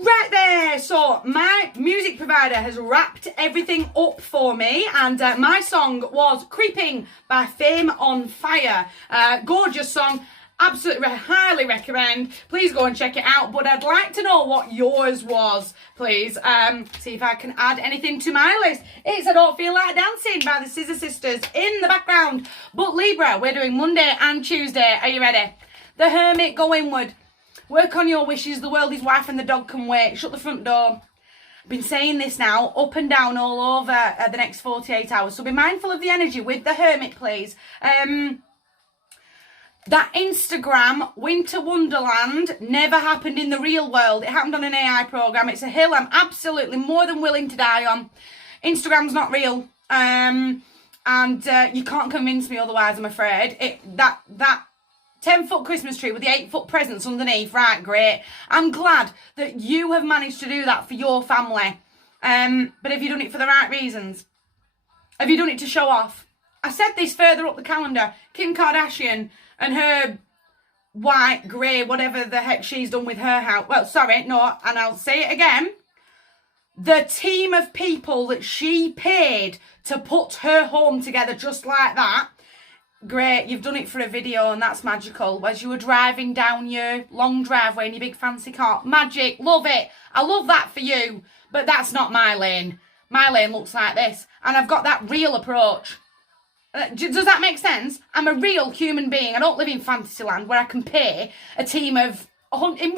Right there, so my music provider has wrapped everything up for me, and my song was Creeping by Fame on Fire. Gorgeous song, absolutely highly recommend. Please go and check it out, but I'd like to know what yours was, please. See if I can add anything to my list. It's I Don't Feel Like Dancing by the Scissor Sisters in the background. But Libra, we're doing Monday and Tuesday. Are you ready? The Hermit, go inward. Work on your wishes, the world is wife and the dog can wait. Shut the front door. I've been saying this now, up and down all over the next 48 hours. So be mindful of the energy with the Hermit, please. That Instagram Winter Wonderland never happened in the real world. It happened on an AI program. It's a hill I'm absolutely more than willing to die on. Instagram's not real. And you can't convince me otherwise, I'm afraid. That 10-foot Christmas tree with the 8-foot presents underneath, right, great. I'm glad that you have managed to do that for your family. But have you done it for the right reasons? Have you done it to show off? I said this further up the calendar. Kim Kardashian and her white, grey, whatever the heck she's done with her house. Well, sorry, no, and I'll say it again. The team of people that she paid to put her home together just like that, great, you've done it for a video and that's magical. As you were driving down your long driveway in your big fancy car. Magic, love it. I love that for you. But that's not my lane. My lane looks like this. And I've got that real approach. Does that make sense? I'm a real human being. I don't live in Fantasyland where I can pay a team of...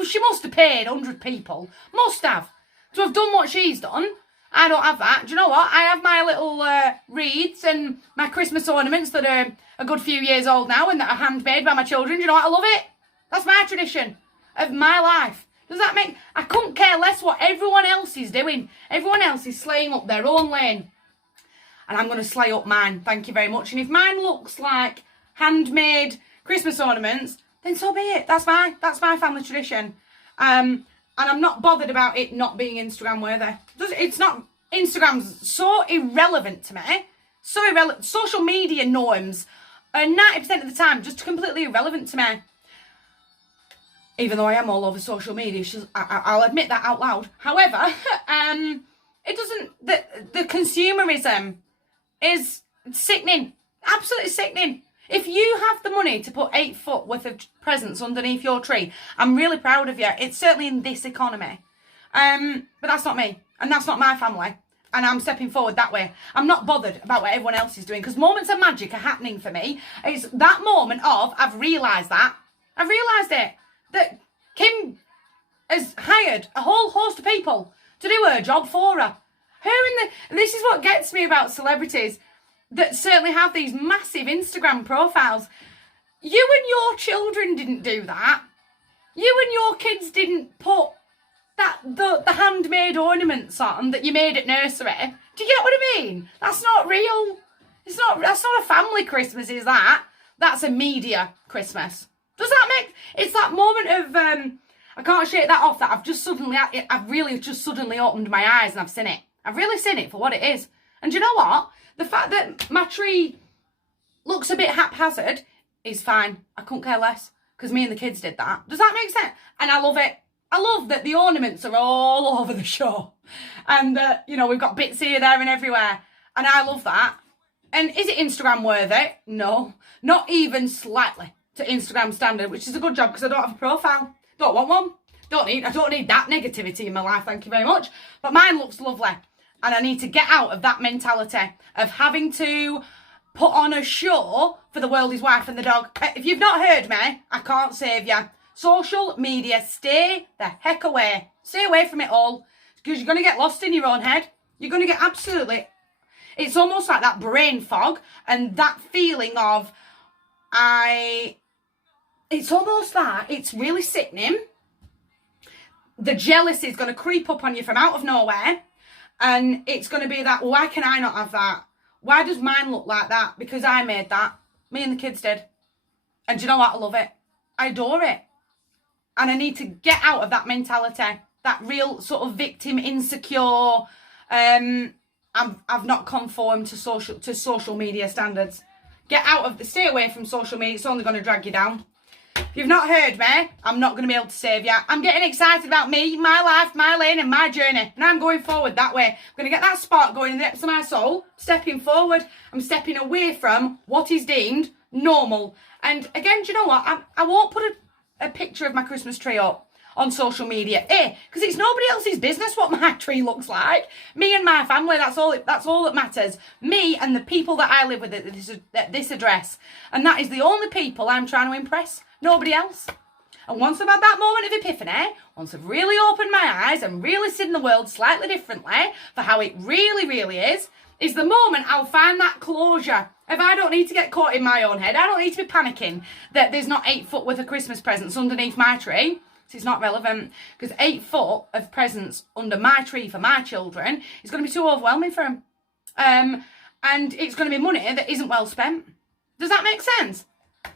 She must have paid 100 people. Must have. To have done what she's done. I don't have that. Do you know what? I have my little wreaths and my Christmas ornaments that are a good few years old now and that are handmade by my children. Do you know what? I love it. That's my tradition of my life. Does that make... I couldn't care less what everyone else is doing. Everyone else is slaying up their own lane. And I'm going to slay up mine. Thank you very much. And if mine looks like handmade Christmas ornaments, then so be it. That's my family tradition. And I'm not bothered about it not being Instagram worthy. It's not... Instagram's so irrelevant to me. So irrelevant. Social media norms are 90% of the time just completely irrelevant to me. Even though I am all over social media, I'll admit that out loud. However, it doesn't... The consumerism is sickening. Absolutely sickening. If you have the money to put 8 foot worth of presents underneath your tree, I'm really proud of you. It's certainly in this economy. But that's not me. And that's not my family. And I'm stepping forward that way. I'm not bothered about what everyone else is doing because moments of magic are happening for me. It's that moment of, I've realised that. I've realised it. That Kim has hired a whole host of people to do her job for her. And this is what gets me about celebrities that certainly have these massive Instagram profiles. You and your children didn't do that. You and your kids didn't put the handmade ornaments on that you made at nursery. Do you get what I mean? That's not real. That's not a family Christmas, is that? That's a media Christmas. Does that make... It's that moment of... I can't shake that off that I've really just suddenly opened my eyes and I've seen it. I've really seen it for what it is. And do you know what? The fact that my tree looks a bit haphazard is fine. I couldn't care less because me and the kids did that. Does that make sense? And I love it. I love that the ornaments are all over the show. And, we've got bits here, there and everywhere. And I love that. And is it Instagram worthy? No. Not even slightly to Instagram standard, which is a good job because I don't have a profile. Don't want one. I don't need that negativity in my life, thank you very much. But mine looks lovely. And I need to get out of that mentality of having to put on a show for the world is wife and the dog. If you've not heard me, I can't save you. Social media, stay the heck away. Stay away from it all. Because you're going to get lost in your own head. You're going to get absolutely... It's almost like that brain fog and that feeling of... It's almost that. It's really sickening. The jealousy is going to creep up on you from out of nowhere. And it's going to be that, why can I not have that? Why does mine look like that? Because I made that. Me and the kids did. And do you know what? I love it. I adore it. And I need to get out of that mentality. That real sort of victim, insecure. I've not conformed to social media standards. Stay away from social media. It's only going to drag you down. If you've not heard me, I'm not going to be able to save you. I'm getting excited about me, my life, my lane and my journey. And I'm going forward that way. I'm going to get that spark going in the depths of my soul. Stepping forward. I'm stepping away from what is deemed normal. And again, do you know what? I won't put a picture of my Christmas tree up on social media. Because it's nobody else's business what my tree looks like. Me and my family, that's all that matters. Me and the people that I live with at this address. And that is the only people I'm trying to impress. Nobody else. And once I've had that moment of epiphany, once I've really opened my eyes and really seen the world slightly differently for how it really, really is the moment I'll find that closure. If I don't need to get caught in my own head, I don't need to be panicking that there's not 8 foot worth of Christmas presents underneath my tree. It's not relevant, because 8 foot of presents under my tree for my children is going to be too overwhelming for them. And it's going to be money that isn't well spent. Does that make sense?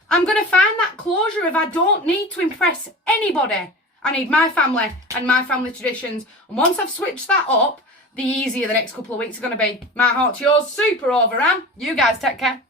I'm going to find that closure if I don't need to impress anybody. I need my family and my family traditions. And once I've switched that up, the easier the next couple of weeks are going to be. My heart to yours, super over, Am. You guys take care.